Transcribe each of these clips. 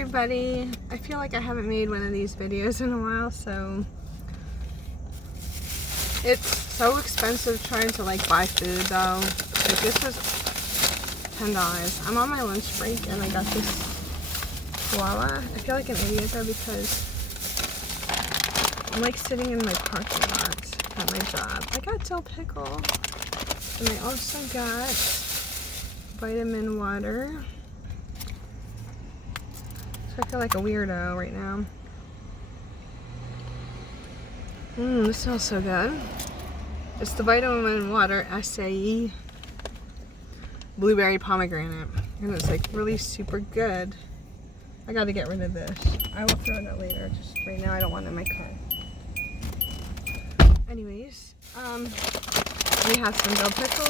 everybody. I feel like I haven't made one of these videos in a while, so it's so expensive trying to like buy food though. Like this was $10. I'm on my lunch break and I got this wawa. I feel like an idiot though because I'm like sitting in my parking lot at my job. I got dill pickle and I also got vitamin water. So I feel like a weirdo right now. This smells so good. It's the vitamin water acai blueberry pomegranate. And it's like really super good. I gotta get rid of this. I will throw it out later. Just right now I don't want it in my car. Anyways, we have some dill pickle.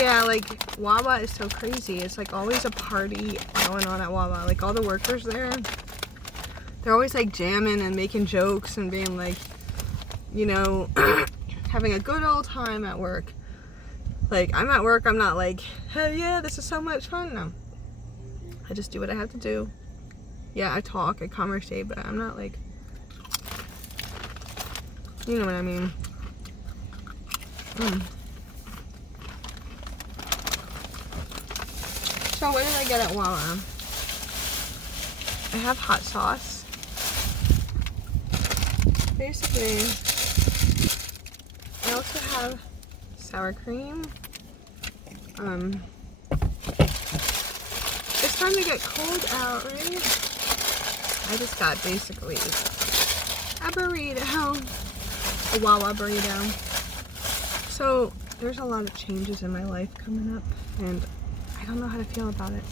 Yeah, like Wawa is so crazy. It's like always a party going on at Wawa. Like all the workers there, they're always like jamming and making jokes and being like, you know, having a good old time at work. Like I'm at work, I'm not like, hell yeah, this is so much fun. No, I just do what I have to do. Yeah, I talk, I conversate, but I'm not like, you know what I mean. So what did I get at Wawa? I have hot sauce. Basically, I also have sour cream. It's starting to get cold out, right? I just got basically a burrito, a Wawa burrito. So there's a lot of changes in my life coming up and I don't know how to feel about it.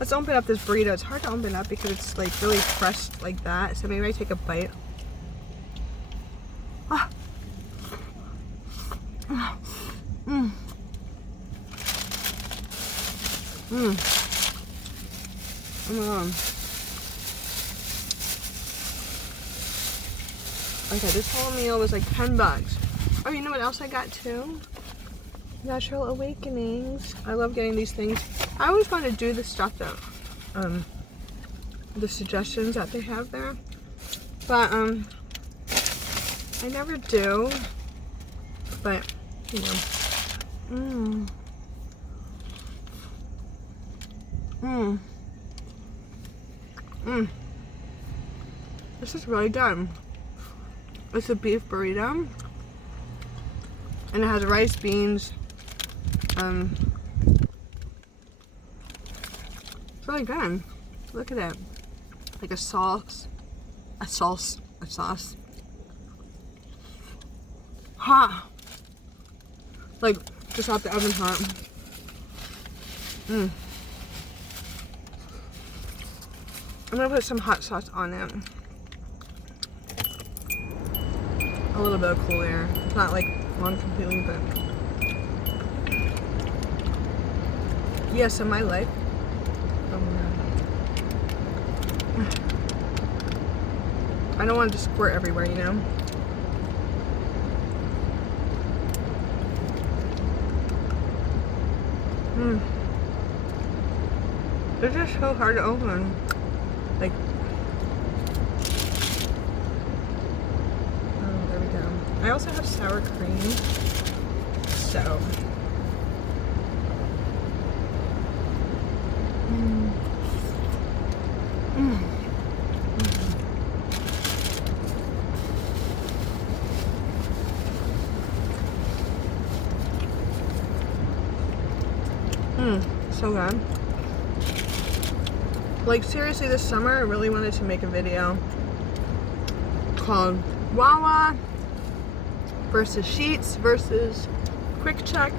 Let's open up this burrito. It's hard to open up because it's like really fresh like that. So maybe I take a bite. Ah. Oh my god. Okay, this whole meal was like $10. Oh, you know what else I got too? Natural Awakenings. I love getting these things. I always want to do the stuff that, the suggestions that they have there, but I never do. But you know, this is really good. It's a beef burrito, and it has rice, beans. It's really good. Look at it. Like a sauce. Hot. Like, just out the oven hot. I'm gonna put some hot sauce on it. A little bit of cool air. It's not like on completely, but yes, in my life. I don't want it to squirt everywhere, you know? It's just so hard to open. Like, oh, there we go. I also have sour cream. So. So good. Like seriously, this summer I really wanted to make a video called Wawa versus Sheets versus Quick Check.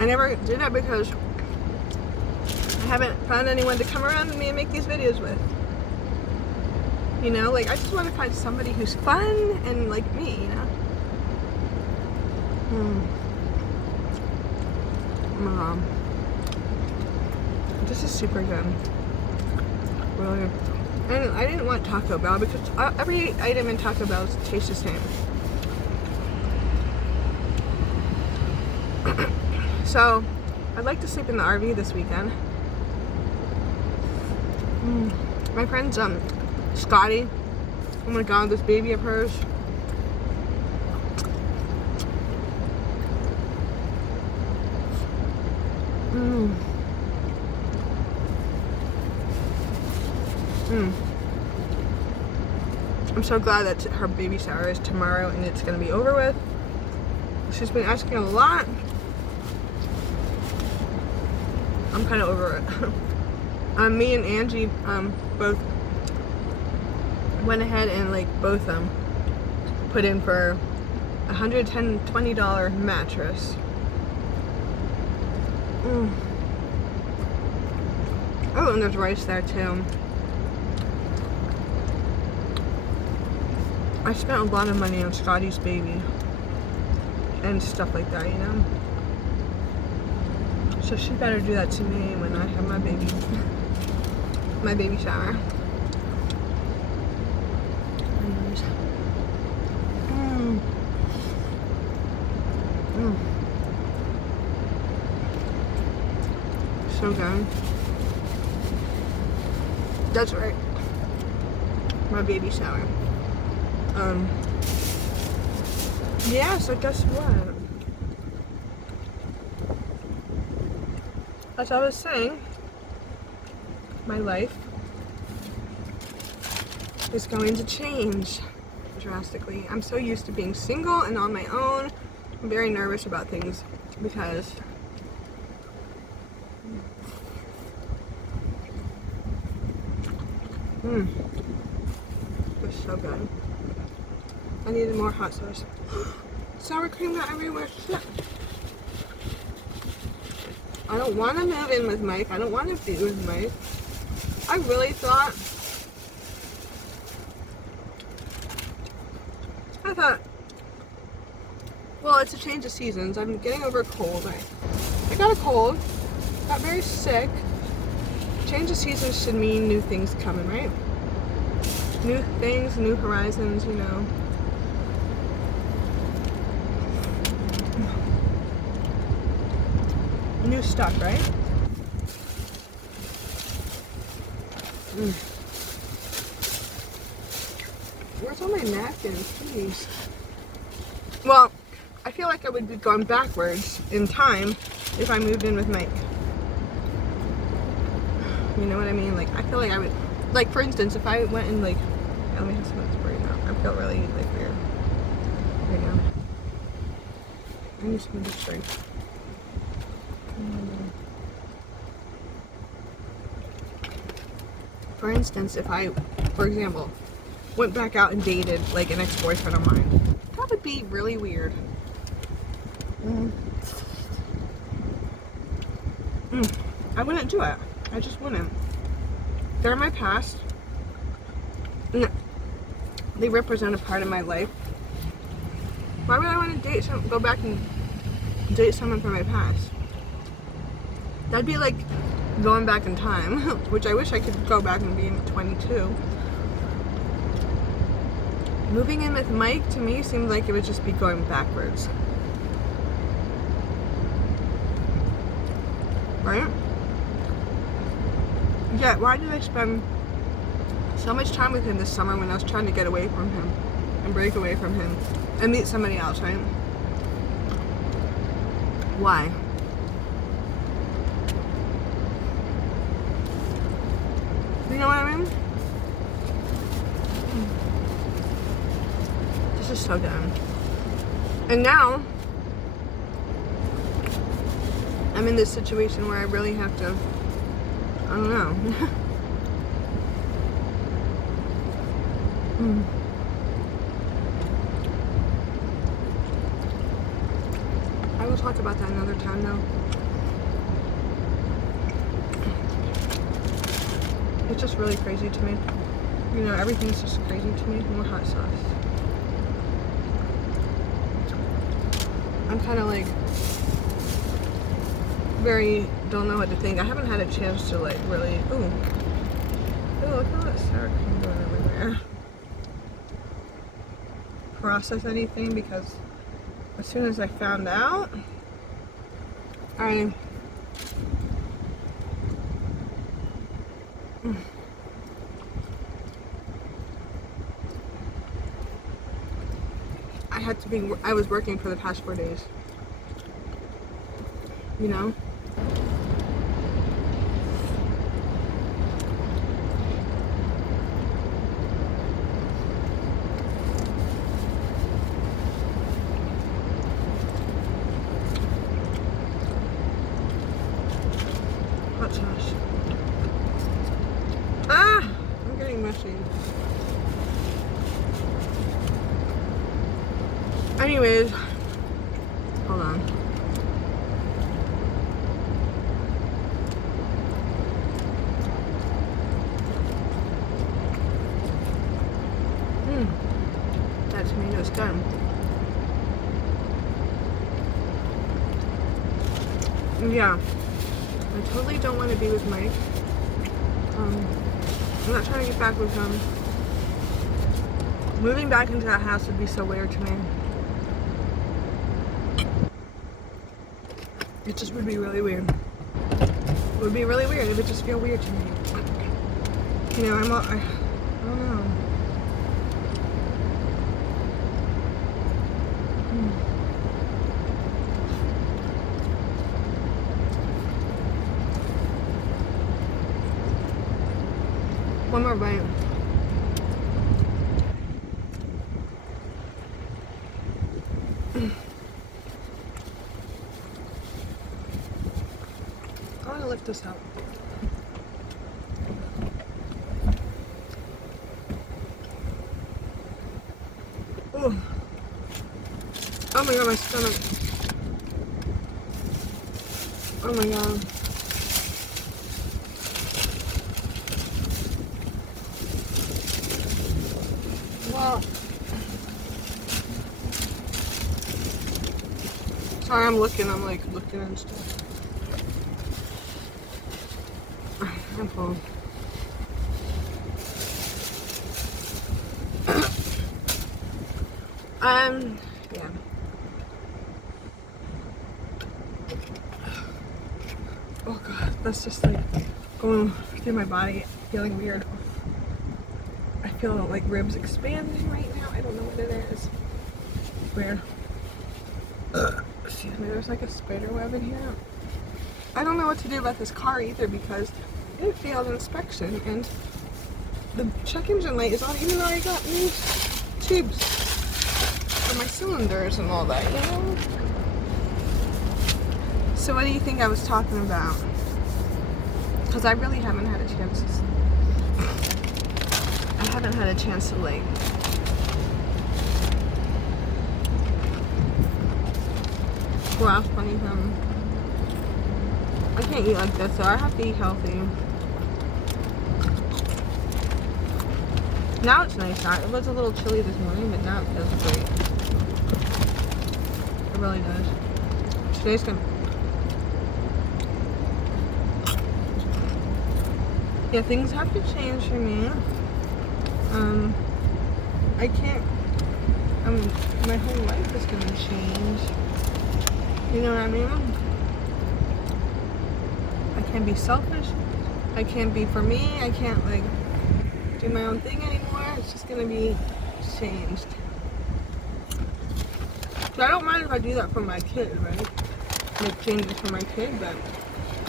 I never did it because I haven't found anyone to come around with me and make these videos with. You know, like I just want to find somebody who's fun and like me, you know? This is super good. Really. And I didn't want Taco Bell because every item in Taco Bell tastes the same. So, I'd like to sleep in the RV this weekend. My friend's Scotty. Oh my god, this baby of hers. I'm so glad that her baby shower is tomorrow and it's gonna be over with. She's been asking a lot. I'm kind of over it. Me and Angie both went ahead and like both put in for $120 mattress. Oh, and there's rice there too. I spent a lot of money on Scotty's baby and stuff like that, you know? So she better do that to me when I have my baby shower. So good. That's right. My baby shower. Yeah, so guess what? As I was saying, my life is going to change drastically. I'm so used to being single and on my own. I'm very nervous about things because it's so good. I needed more hot sauce. Sour cream got everywhere. Shit. I don't want to move in with Mike. I don't want to be with Mike. I really thought, well, it's a change of seasons. I'm getting over a cold. I got a cold, got very sick. Change of seasons should mean new things coming, right? New things, new horizons, you know. New stuff, right? Where's all my napkins? Jeez. Well, I feel like I would be going backwards in time if I moved in with Mike. You know what I mean? Like, I feel like I would, like, for instance, if I went and, like, let me have some of this burrito. I feel really, like, weird right now. I need some of this drink. For instance, if I, for example, went back out and dated, like, an ex-boyfriend of mine, that would be really weird. I wouldn't do it. I just wouldn't. They're my past. They represent a part of my life. Why would I want to go back and date someone from my past? That'd be like going back in time, which I wish I could go back and be 22. Moving in with Mike, to me, seemed like it would just be going backwards. Right? Yeah, why did I spend so much time with him this summer when I was trying to get away from him and break away from him and meet somebody else, right? Why? You know what I mean? This is so dumb. And now, I'm in this situation where I really have to, I don't know. I will talk about that another time though. It's just really crazy to me. You know, everything's just crazy to me. More hot sauce. I'm kind of like don't know what to think. I haven't had a chance to like really, ooh, look at all that sour cream going everywhere. Process anything, because as soon as I found out, I was working for the past 4 days. You know? Hot sauce. Ah! I'm getting mushy. Anyways, hold on. That tomato's done. Yeah, I totally don't want to be with Mike. I'm not trying to get back with him. Moving back into that house would be so weird to me. It just would be really weird. It would be really weird. It would just feel weird to me. You know, I don't know. One more bite. I want to lift this up. Ooh. Oh my god, my stomach. Oh my god. Well, sorry, I'm looking and stuff. I'm full. Yeah. Oh god, that's just like going through my body, feeling weird. I feel like ribs expanding right now. I don't know what it is. It's weird. Excuse me, there's like a spider web in here. I don't know what to do about this car either because it failed inspection and the check engine light is on even though I got new tubes for my cylinders and all that, you know? So what do you think I was talking about? Because I really haven't had a chance. I haven't had a chance to like grasp anything. I can't eat like this, so I have to eat healthy. Now it's nice out. It was a little chilly this morning, but now it feels great. It really does. Today's gonna... Yeah, things have to change for me. I can't... my whole life is gonna change. You know what I mean? I can't be selfish. I can't be for me. I can't like do my own thing anymore. It's just gonna be changed. So I don't mind if I do that for my kid, right? Make changes for my kid, but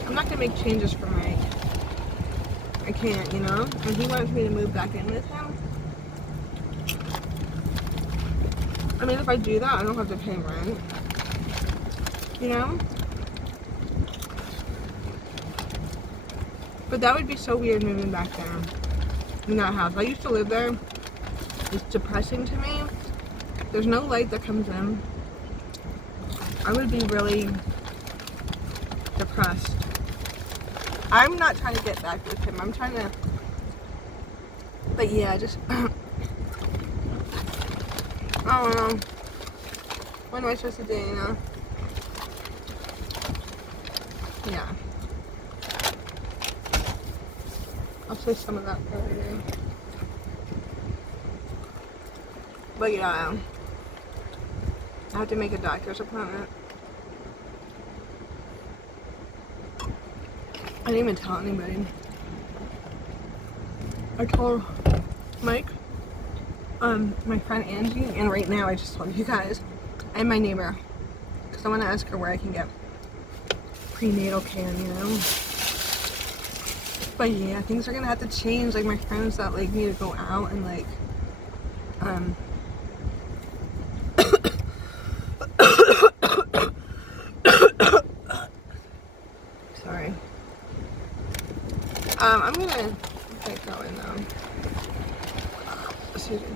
I'm not gonna make changes for my... I can't, you know? And he wants me to move back in with him. I mean, if I do that, I don't have to pay rent. You know? But that would be so weird moving back there in that house. I used to live there. It's depressing to me. There's no light that comes in. I would be really depressed. I'm not trying to get back with him. I'm trying to... But yeah, just... I don't know. What am I supposed to do, you know? Yeah. I'll say some of that for later. But yeah, I have to make a doctor's appointment. I didn't even tell anybody. I told Mike my friend Angie, and right now I just told you guys, and my neighbor, because I want to ask her where I can get prenatal care, you know. But yeah, things are gonna have to change. Like my friends that like need to go out and like sorry. I'm gonna get going though. Excuse me.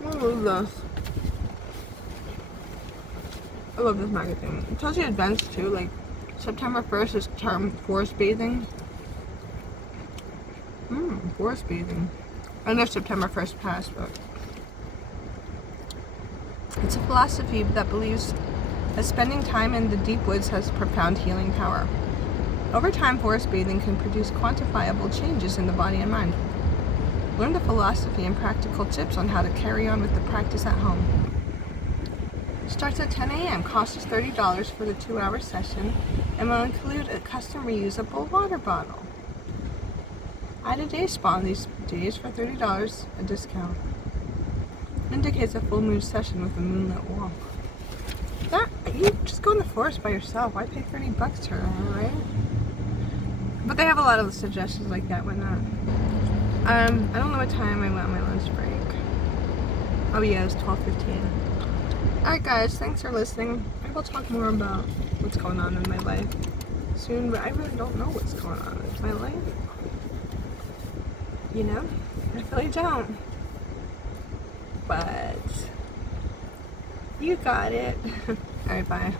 What is this? I love this magazine. It tells you events too, like September 1st is term forest bathing. Forest bathing. I know September 1st passed, but it's a philosophy that believes that spending time in the deep woods has profound healing power. Over time, forest bathing can produce quantifiable changes in the body and mind. Learn the philosophy and practical tips on how to carry on with the practice at home. Starts at 10 a.m. Cost is $30 for the 2-hour session and will include a custom reusable water bottle. Add a day spa on these days for $30, a discount. Indicates a full moon session with a moonlit walk. That, you just go in the forest by yourself. Why pay $30 for that, right? But they have a lot of suggestions like that, whatnot. I don't know what time I went on my lunch break. Oh yeah, it was 12:15. Alright guys, thanks for listening. I will talk more about what's going on in my life soon, but I really don't know what's going on in my life. You know? I really don't. But you got it. Alright, bye.